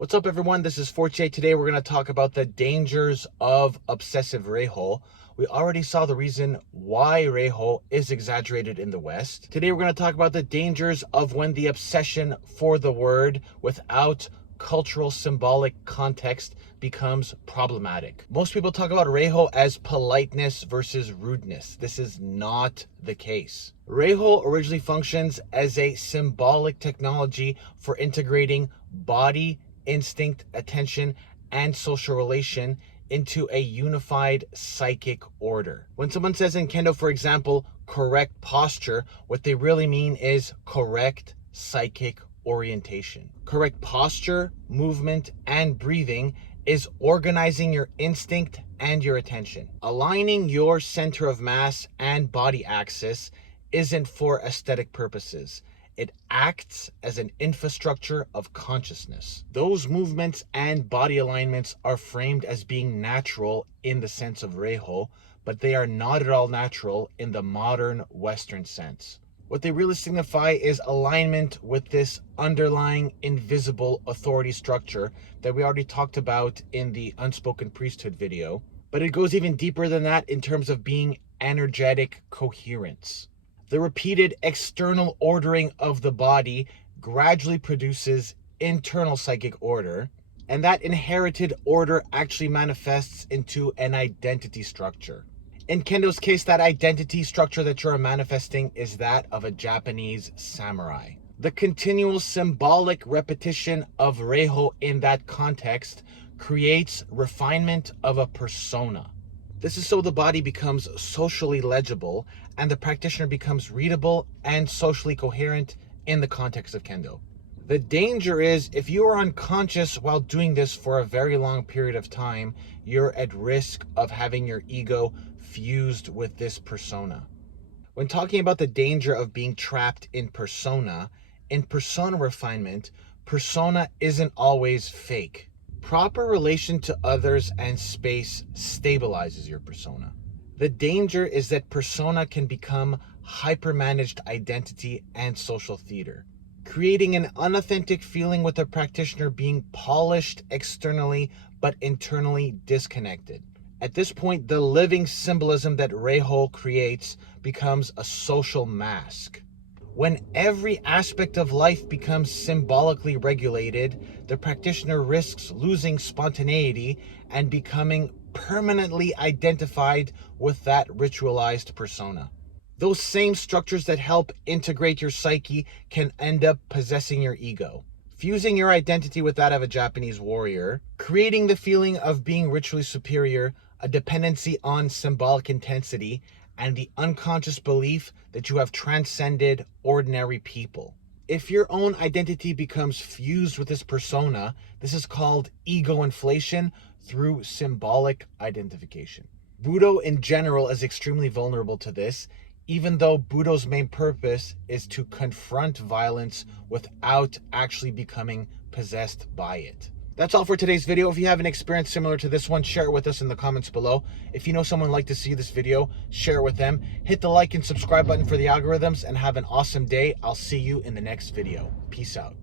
What's up, everyone? This is Fortier. Today we're going to talk about the dangers of obsessive Reiho. We already saw the reason why Reiho is exaggerated in the West. Today we're going to talk about the dangers of when the obsession for the word without cultural symbolic context becomes problematic. Most people talk about Reiho as politeness versus rudeness. This is not the case. Reiho originally functions as a symbolic technology for integrating body, instinct, attention, and social relation into a unified psychic order. When someone says in Kendo, for example, correct posture, what they really mean is correct psychic orientation. Correct posture, movement, and breathing is organizing your instinct and your attention. Aligning your center of mass and body axis isn't for aesthetic purposes. It acts as an infrastructure of consciousness. Those movements and body alignments are framed as being natural in the sense of Reiho, but they are not at all natural in the modern Western sense. What they really signify is alignment with this underlying invisible authority structure that we already talked about in the unspoken priesthood video. But it goes even deeper than that in terms of being energetic coherence. The repeated external ordering of the body gradually produces internal psychic order, and that inherited order actually manifests into an identity structure. In Kendo's case, that identity structure that you're manifesting is that of a Japanese samurai. The continual symbolic repetition of Reiho in that context creates refinement of a persona. This is so the body becomes socially legible and the practitioner becomes readable and socially coherent in the context of Kendo. The danger is if you are unconscious while doing this for a very long period of time, you're at risk of having your ego fused with this persona. When talking about the danger of being trapped in persona refinement, persona isn't always fake. Proper relation to others and space stabilizes your persona. The danger is that persona can become hyper-managed identity and social theater, creating an unauthentic feeling with the practitioner being polished externally but internally disconnected. At this point, the living symbolism that Reiho creates becomes a social mask. When every aspect of life becomes symbolically regulated, the practitioner risks losing spontaneity and becoming permanently identified with that ritualized persona. Those same structures that help integrate your psyche can end up possessing your ego, fusing your identity with that of a Japanese warrior, creating the feeling of being ritually superior, a dependency on symbolic intensity, and the unconscious belief that you have transcended ordinary people. If your own identity becomes fused with this persona, this is called ego inflation through symbolic identification. Budo in general is extremely vulnerable to this, even though Budo's main purpose is to confront violence without actually becoming possessed by it. That's all for today's video. If you have an experience similar to this one, share it with us in the comments below. If you know someone who'd like to see this video, share it with them. Hit the like and subscribe button for the algorithms and have an awesome day. I'll see you in the next video. Peace out.